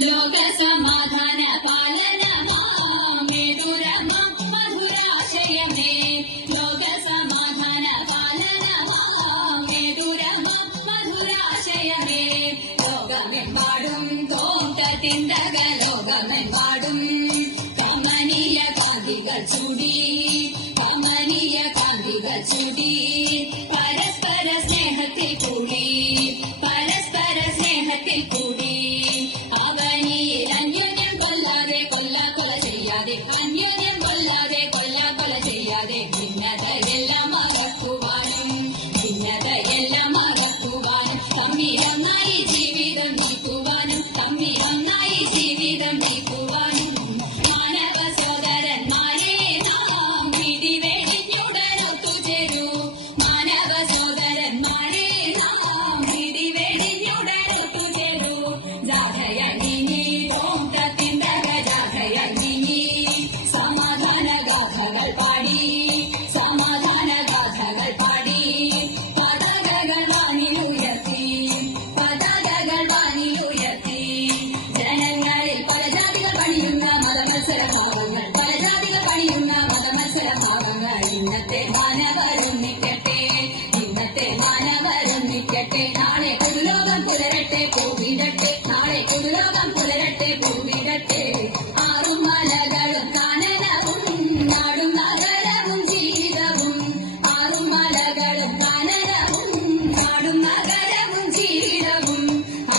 ലോക സമാധാന പാലനമേ ദുരമം മധുരാശയമേ ലോക സമാധാന പാലനമേ ദുരമം മധുരാശയമേ ലോകമെമ്പാടും തോട്ടത്തിന്തക ലോകമെമ്പാടും കമനീയ കാന്തികൾ ചൂടി കമനീയ കാന്തികൾ ചൂടി പരസ്പര സ്നേഹത്തിൽ കൂടി പരസ്പര സ്നേഹത്തിൽ കൂടി അന്യോന്യം കൊല്ലാതെ കൊല ചെയ്യാതെ അന്യോന്യം കൊല്ലാതെ കൊല ചെയ്യാതെ ഭിന്നതയെല്ലാം മറക്കുവാനും ഭിന്നതയെല്ലാം മറക്കുവാനും തമ്മിലൊന്നായി ജീവിതം നീക്കുവാനും തമ്മിലൊന്നായി ജീവിതം നീക്കുവാനും മാനവ സോദരന്മാരെ നാം വിധി വെടിഞ്ഞുടൻ ഒത്തുചേരൂ മാനവ സോദരന്മാരെ നാം വിധി വെടിഞ്ഞുടൻ ഒത്തുചേരൂ ജാഥയങ്ങിനി തോട്ടത്തിന്തക ജാഥയങ്ങിനി സമാധാന ഗാഥകൾ പാടി സമാധാന ഗാഥകൾ പാടി പതാകകൾ വാനിലുയർത്തി പതാകകൾ വാനിലുയർത്തി ജനങ്ങളിൽ പല ജാതികൾ പണിയുന്ന മതമത്സരഭാവങ്ങൾ പല ജാതികൾ പണിയുന്ന മതമത്സരഭാവങ്ങൾ ഇന്നത്തെ മാനവരൊന്നിക്കട്ടെ ഇന്നത്തെ മാനവരൊന്നിക്കട്ടെ നാളെ പുതുലോകം പുലരട്ടെ പൂവിടട്ടെ നാളെ പുതുലോകം പുലരട്ടെ പൂവിടട്ടെ ആറും മലകളും കാനനവും നാടും നഗരവും ജീവിതവും ആറും മലകളും കാനനവും നാടും നഗരവും ജീവിതവും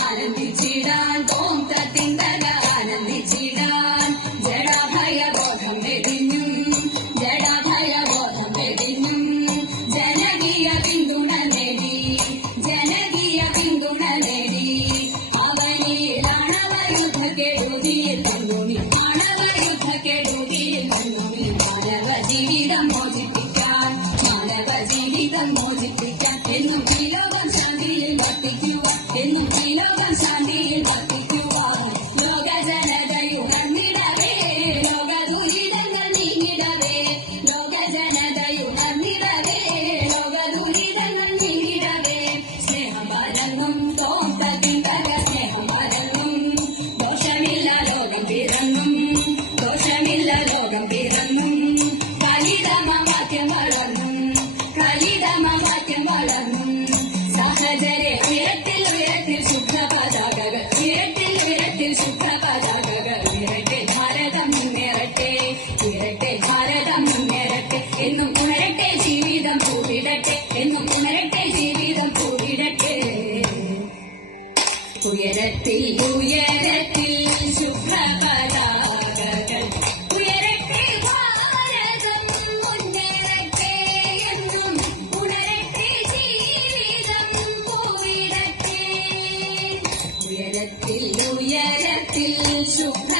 ആനന്ദിച്ചിടാൻ തോട്ടത്തിന്തക ആനന്ദിച്ചിടാൻ ജഡാഭയബോധം വെടിഞ്ഞും ജഡാഭയബോധം വെടിഞ്ഞും ജനകീയ പിന്തുണ നേടി ജനകീയ പിന്തുണ നേടി ആണവയുദ്ധക്കെടുതിയിൽ വന്നുനി ആണവയുദ്ധക്കെടുതിയിൽ വന്നുനി മാനവ ജീവിതം മോചിപ്പിക്കാൻ മാനവ ജീവിതം മോചിപ്പിക്കാൻ എന്നും ഈ ലോകം ശാന്തിയിൽ വർത്തിക്കുവാൻ എന്നും ഈ ലോകം ശാന്തിയിൽ വർത്തിക്കുവാൻ ലോക ജനതയുണർന്നിടവേ ലോക ദുരിതങ്ങൾ നീങ്ങിടവേ ലോക ജനതയുണർന്നിടവേ ലോക ദുരിതങ്ങൾ നീങ്ങിടവേ സ്നേഹം പരന്നും തോട്ടത്തിന്തക സ്നേഹം പരന്നും ദോഷമില്ല ലോകം പിറന്നും ദോഷമില്ല ലോകം പിറന്നും കലിതമവാക്യം വളർന്നും കലിതമവാക്യം വളർന്നും സഹജരെ ഉയരത്തിൽ ഉയരത്തിൽ ശുദ്ധ പതാകകൾ ഉയരത്തിൽ ഉയരത്തിൽ ശുദ്ധ പതാകകൾ ഉയരട്ടെ ഭാരതം മുന്നേറട്ടെ ഉയരട്ടെ ഭാരതം മുന്നേറട്ടെ എന്നും ഉണരട്ടെ ജീവിതം പൂവിടട്ടെ എന്നും ഉണരട്ടെ ജീവിതം പൂവിടട്ടെ ഉയരത്തിൽ ഉയരത്തിൽ ശുഭ്ര പതാകകൾ ഉയരട്ടെ ഭാരതം മുന്നേറട്ടെ എന്നും ഉണരട്ടെ ജീവിതം പൂവിടട്ടെ ഉയരത്തിൽ ഉയരത്തിൽ ശുഭ്ര